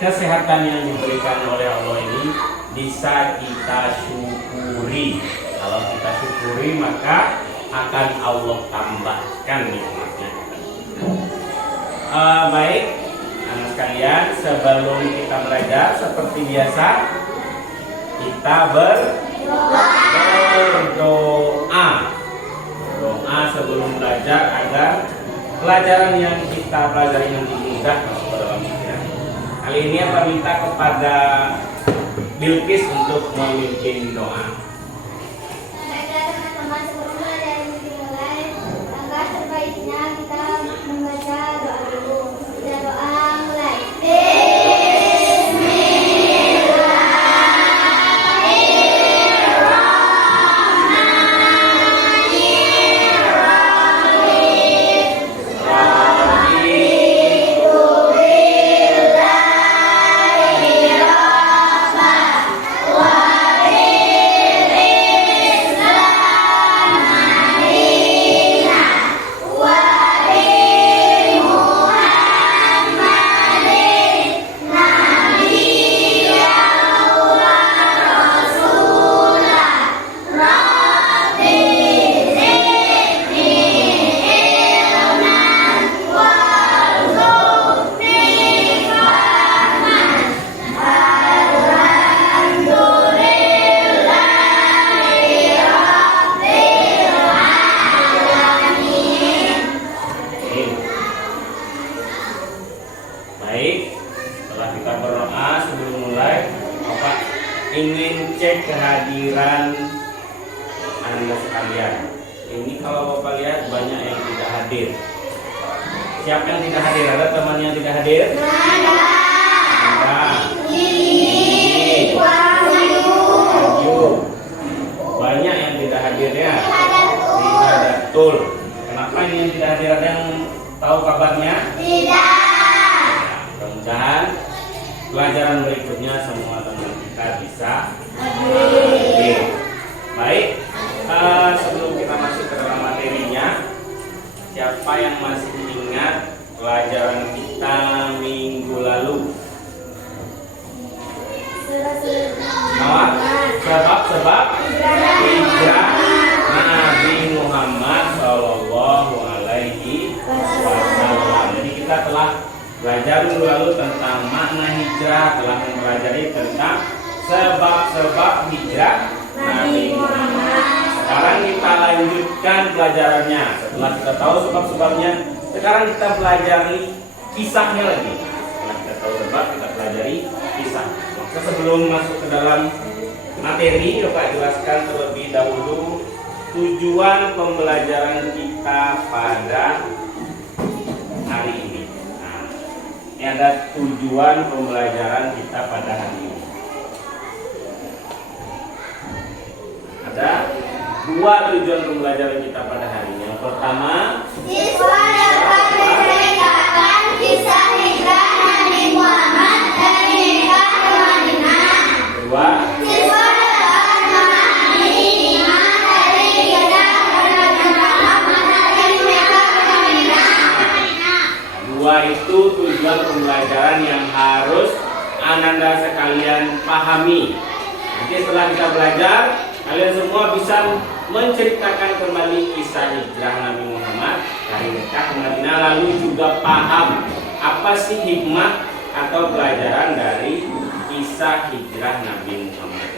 kesehatan yang diberikan oleh Allah ini bisa kita syukuri. Kalau kita syukuri maka akan Allah tambahkan nikmatnya. Baik, anak sekalian, sebelum kita belajar seperti biasa kita berdoa. Doa sebelum belajar agar pelajaran yang kita pelajari nanti mudah masuk ke dalam pikiran. Kali ini apa minta kepada Bilqis untuk memimpin doa. Baiklah teman-teman, sebelum belajar ini dimulai, langkah terbaiknya kita membaca doa dulu. Kita doa mulai. Baik, setelah kita berdoa sebelum mulai, Bapak ingin cek kehadiran Anda sekalian. Ini kalau Bapak lihat banyak yang tidak hadir. Siapa yang tidak hadir? Ada teman yang tidak hadir? Ada. Banyak yang tidak hadirnya. Betul. Kenapa ini yang tidak hadir? Ada yang tahu kabarnya? Tidak. Mudah-mudahan pelajaran berikutnya semua teman kita bisa hadir. Baik, sebelum kita masuk ke dalam materinya, siapa yang masih ingat pelajaran kita minggu lalu? Sebab hijrah Nabi Muhammad Shallallahu Alaihi Wasallam. Jadi kita telah belajar minggu lalu tentang makna hijrah, telah mempelajari tentang sebab-sebab hijrah Nabi Muhammad. Sekarang kita lanjutkan pelajarannya. Setelah kita tahu sebab-sebabnya, sekarang kita pelajari kisahnya lagi. Setelah kita tahu sebab, kita pelajari kisah. Maka sebelum masuk ke dalam materi, Bapak jelaskan terlebih dahulu tujuan pembelajaran kita pada hari ini. Ini ada tujuan pembelajaran kita pada hari ini. Ada dua tujuan pembelajaran kita pada hari ini. Yang pertama, Siswa dapat menceritakan kisah hijrah Nabi Muhammad dari Mekah ke Madinah. kedua, Siswa dapat memahami iman dari hijrah Nabi Muhammad dari Mekah ke Madinah. dua itu tujuan pembelajaran yang harus Ananda sekalian pahami. Nanti setelah kita belajar, kalian semua bisa menceritakan kembali kisah hijrah Nabi Muhammad dari Mekah ke Madinah, lalu juga paham apa sih hikmah atau pelajaran dari kisah hijrah Nabi Muhammad.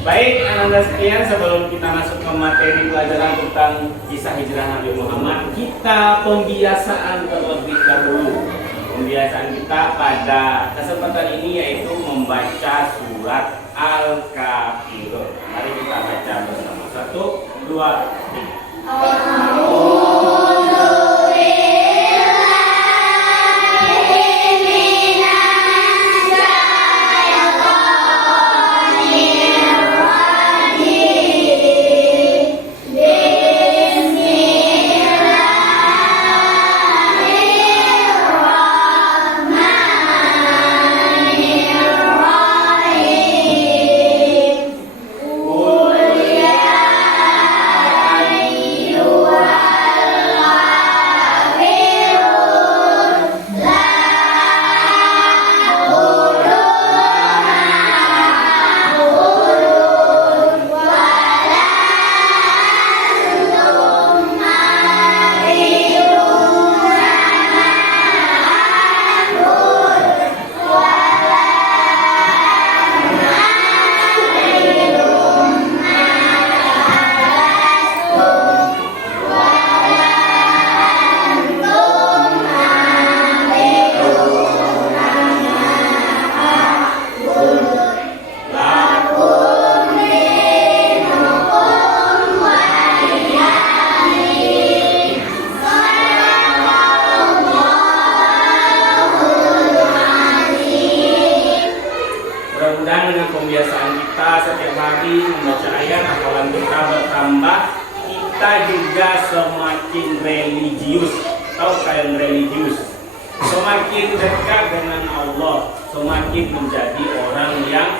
Baik, Anda sekalian, sebelum kita masuk ke materi pelajaran tentang kisah hijrah Nabi Muhammad, kita pembiasaan terlebih dahulu. Pembiasaan kita pada kesempatan ini yaitu membaca surat Al-Kafirun. Mari kita baca bersama. 1, 2, 3. Qul ya ayyuhal kain religius. Semakin dekat dengan Allah, semakin menjadi orang yang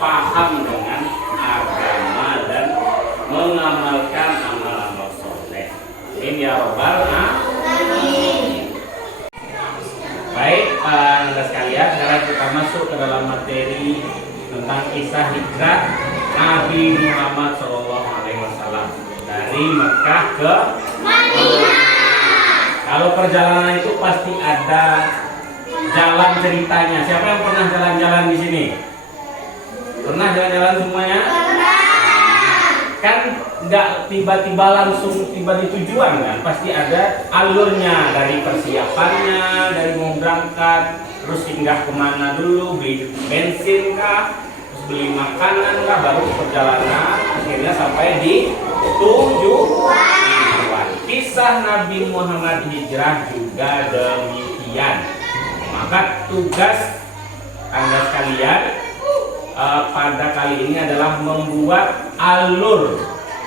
paham dengan agama dan mengamalkan amal-amal soleh. Amin ya rabbal alamin. Baik, anda sekalian, sekarang kita masuk ke dalam materi tentang kisah hijrah Nabi Muhammad SAW dari Mekah ke Madinah. Kalau perjalanan itu pasti ada jalan ceritanya. Siapa yang pernah jalan-jalan di sini? Pernah jalan-jalan semuanya? Kan nggak tiba-tiba langsung tiba di tujuan kan? Pasti ada alurnya, dari persiapannya, dari mau berangkat, terus singgah kemana dulu, beli bensin kah, terus beli makanan kah, baru perjalanan akhirnya sampai di tujuan. Kisah Nabi Muhammad hijrah juga demikian. Maka tugas Anda sekalian pada kali ini adalah membuat alur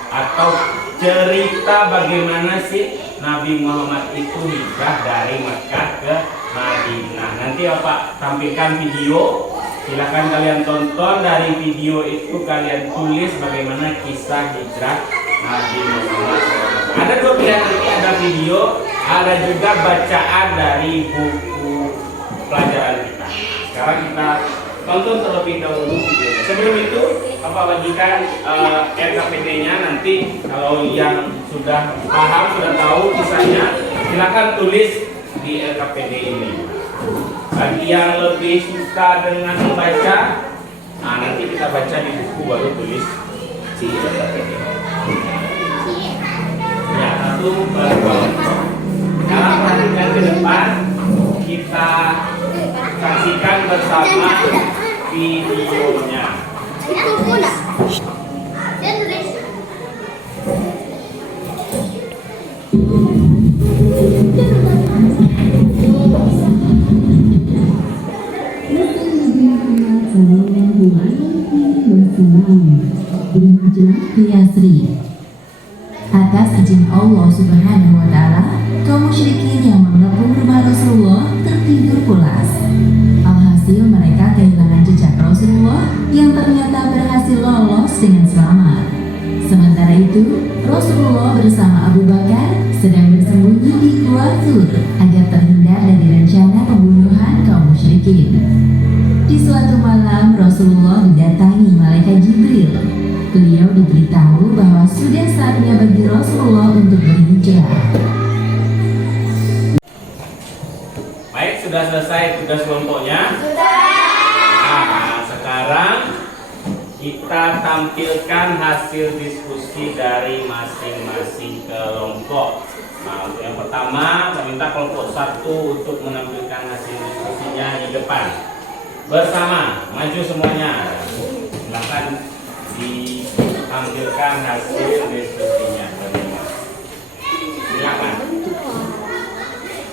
atau cerita bagaimana sih Nabi Muhammad itu hijrah dari Mekah ke Madinah. Nanti Bapak tampilkan video, silakan kalian tonton. Dari video itu kalian tulis bagaimana kisah hijrah Nabi Muhammad. Ada dua pilihan, nanti ada video, ada juga bacaan dari buku pelajaran kita. Sekarang kita tonton terlebih dahulu videonya. Sebelum itu, Bapak bagikan RKPD-nya. Nanti kalau yang sudah paham, sudah tahu kisahnya, silakan tulis di RKPD ini. Bagi yang lebih suka dengan membaca, nanti kita baca di buku baru tulis di RKPD. Ya, satu dua. Sekarang perhatikan ke depan, kita saksikan bersama videonya. Atas izin Allah Subhanahu wa Ta'ala, kaum musyrikin yang mengepung rumah Rasulullah tertidur pulas. Alhasil mereka kehilangan jejak Rasulullah yang ternyata berhasil lolos dengan selamat. Sementara itu, Rasulullah bersama Abu Bakar sedang bersembunyi di Gua Thur agar terhindar dari rencana pembunuhan kaum musyrikin. Di suatu malam, Rasulullah didatangi malaikat Jibril. Beliau diberitahu bahwa sudah saatnya bagi Rasulullah untuk berhijrah. Baik, sudah selesai tugas kelompoknya? Sudah. Nah, sekarang kita tampilkan hasil diskusi dari masing-masing kelompok. Nah, untuk yang pertama, saya minta kelompok 1 untuk menampilkan hasil diskusinya di depan. Bersama, maju semuanya. Silakan ditampilkan hasil diskusinya. Silakan.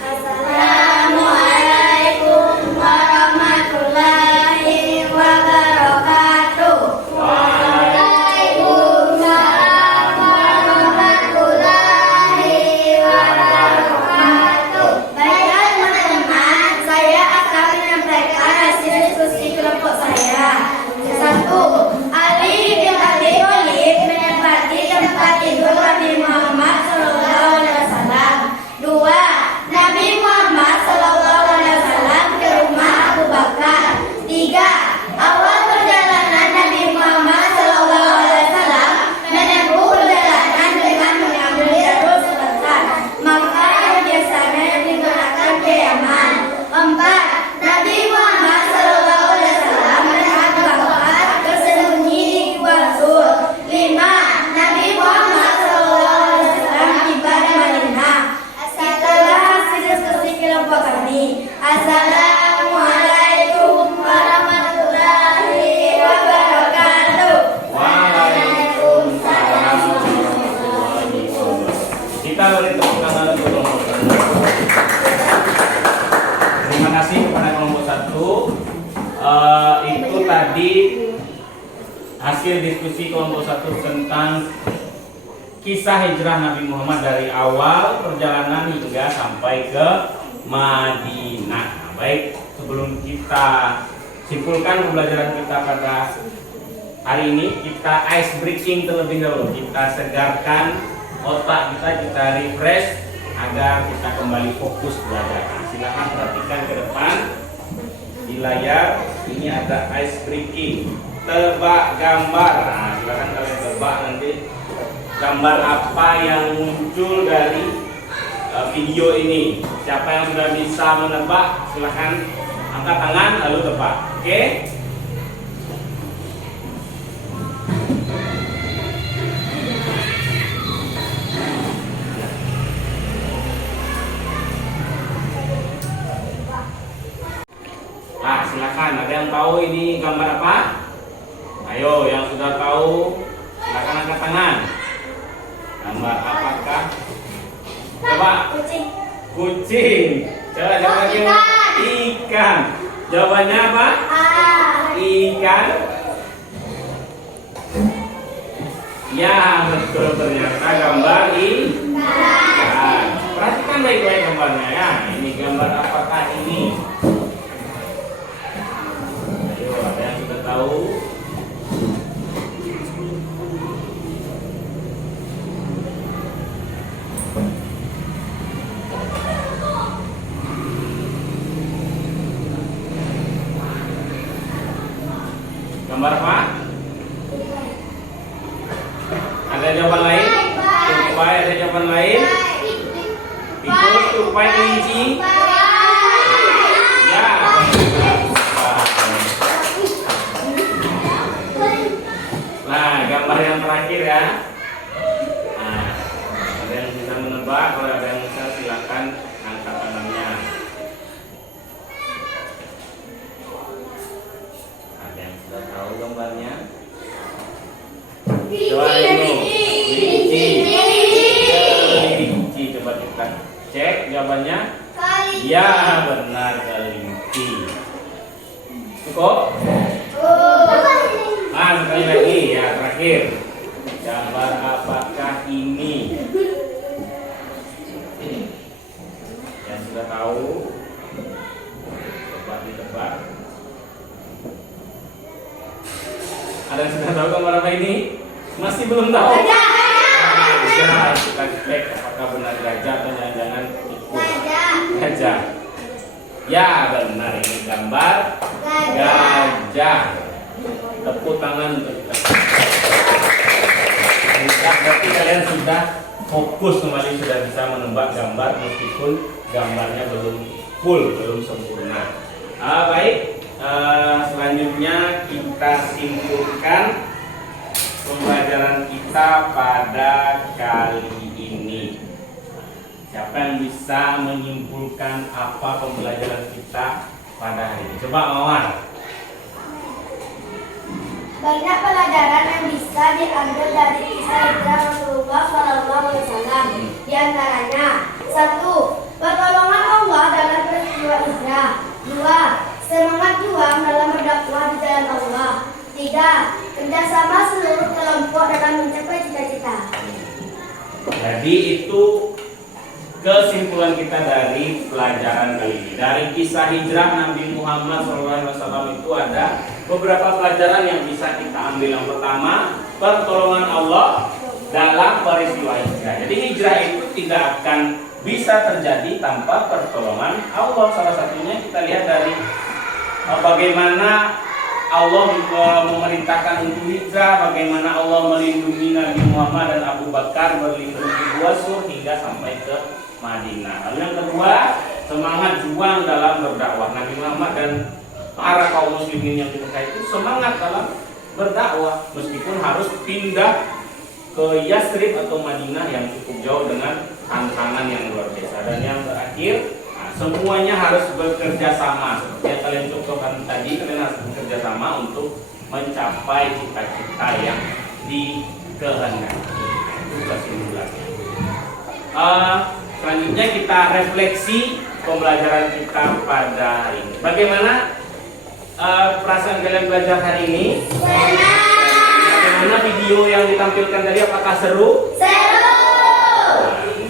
Assalamualaikum warahmatullahi wabarakatuh. Waalaikumsalam warahmatullahi wabarakatuh. Baiklah teman-teman, saya akan menyampaikan hasil diskusi kelompok saya. 1. Ali bin Abi Thalib menempati tempat tidur Nabi Muhammad SAW. 2. Nabi Muhammad SAW ke rumah Abu Bakar. 3. Awal perjalanan Nabi Muhammad SAW menempuh perjalanan dengan mengambil jalur selatan, maka yang biasanya digunakan ke Yaman. 4. Nabi Muhammad SAW melihat Bakar bersembunyi di Gua Thur. 5. Nabi Muhammad SAW tiba di Madinah. Itulah hasil diskusi kelompok kami. Assalamualaikum warahmatullahi wabarakatuh. Waalaikumsalam warahmatullahi wabarakatuh. Kita beri tepuk tangan untuk kelompok 1. Terima kasih kepada kelompok 1. Itu tadi hasil diskusi kelompok 1 tentang kisah hijrah Nabi Muhammad dari awal perjalanan hingga sampai ke Madinah. Nah, baik, sebelum kita simpulkan pembelajaran kita pada hari ini, kita ice breaking terlebih dahulu. Kita segarkan otak kita refresh agar kita kembali fokus belajar. Nah, silakan perhatikan ke depan di layar. Ini ada ice breaking, tebak gambar. Nah, silakan kalian tebak nanti gambar apa yang muncul dari video ini. Siapa yang sudah bisa menebak, silakan angkat tangan lalu tebak. Oke? Silakan, ada yang tahu ini gambar apa? Ayo, yang sudah tahu silakan angkat tangan. Gambar apakah? Coba. Kucing. Coba lagi. Ikan. Jawabannya apa? Ikan. Ya, betul, ternyata gambar ikan. Perhatikan baik-baik gambarnya ya. Ini gambar apakah ini? Ada yang sudah tahu? Gambar apa? Ada jawaban lain? Tupai, ada jawaban lain? Tikus, tupai, kelinci? Ya. Nah, gambar yang terakhir ya. Nah, ada yang bisa menebak, kalau ada yang bisa silakan angkat tangannya. Ada yang sudah tahu gambarnya? Coba kelinci. Coba kita cek jawabannya. Ya, benar, kelinci. Cukup? Sekali lagi ya, terakhir. Gambar apakah ini? Yang sudah tahu, coba ditebak. Ada yang sudah tahu gambar apa ini? Masih belum tahu? Nah, kita cek apakah benar gajah atau jangan-jangan tikus. Gajah. Ya, benar, ini gambar gajah. Tepuk tangan untuk kita. Berarti kalian sudah fokus kembali, sudah bisa menebak gambar meskipun gambarnya belum full, belum sempurna. Baik, selanjutnya kita simpulkan pembelajaran kita pada kali ini. Siapa yang bisa menyimpulkan apa pembelajaran kita pada hari ini? Coba Mawar. Banyak pelajaran yang bisa diambil dari kisah hijrah Rasulullah SAW. Di antaranya, 1. Pertolongan Allah dalam peristiwa hijrah. 2. Semangat juang dalam berdakwah di jalan Allah. 3. Kerjasama seluruh kelompok dalam mencapai cita-cita. Jadi itu kesimpulan kita dari pelajaran kali ini. Dari kisah hijrah Nabi Muhammad SAW itu ada beberapa pelajaran yang bisa kita ambil. Yang pertama, pertolongan Allah dalam peristiwa hijrah. Jadi hijrah itu tidak akan bisa terjadi tanpa pertolongan Allah. Salah satunya kita lihat dari bagaimana Allah memerintahkan untuk hijrah, bagaimana Allah melindungi Nabi Muhammad dan Abu Bakar berlindung di Gua Sur hingga sampai ke Madinah. Lalu yang kedua, semangat juang dalam berdakwah. Nabi Muhammad dan para kaum muslimin yang diberkahi itu semangat dalam berdakwah meskipun harus pindah ke Yasrib atau Madinah yang cukup jauh dengan tantangan yang luar biasa. Dan yang terakhir, semuanya harus bekerja sama. Seperti yang kalian contohkan tadi, kalian harus bekerja sama untuk mencapai cita-cita yang dikehendaki. Itu kesimpulannya. Selanjutnya kita refleksi pembelajaran kita pada hari ini. Bagaimana perasaan kalian belajar hari ini? Bagaimana video yang ditampilkan tadi? Apakah seru? Seru.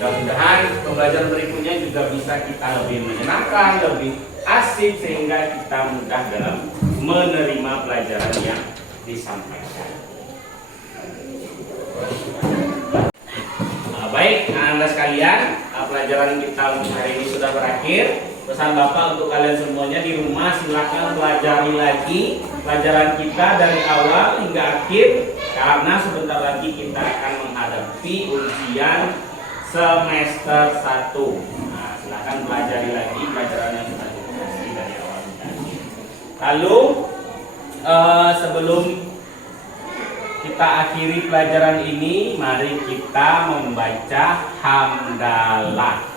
Mudah-mudahan pembelajaran berikutnya juga bisa kita lebih menyenangkan, lebih asik sehingga kita mudah dalam menerima pelajaran yang disampaikan. Baik, anak-anak sekalian, pelajaran kita untuk hari ini sudah berakhir. Pesan Bapak untuk kalian semuanya di rumah, silakan pelajari lagi pelajaran kita dari awal hingga akhir, karena sebentar lagi kita akan menghadapi ujian semester 1. Nah, silakan pelajari lagi pelajaran yang sudah dikasih dari awal hingga akhir. Lalu sebelum kita akhiri pelajaran ini, mari kita membaca hamdalah.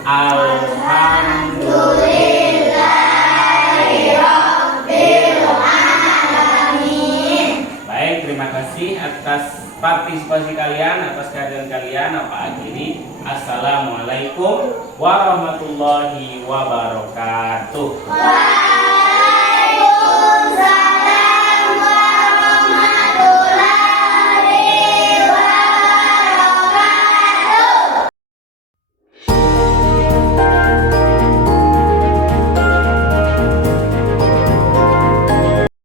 Alhamdulillahirobbilalamin. Baik, terima kasih atas partisipasi kalian, atas kehadiran kalian. Apa akhiri? Assalamualaikum warahmatullahi wabarakatuh.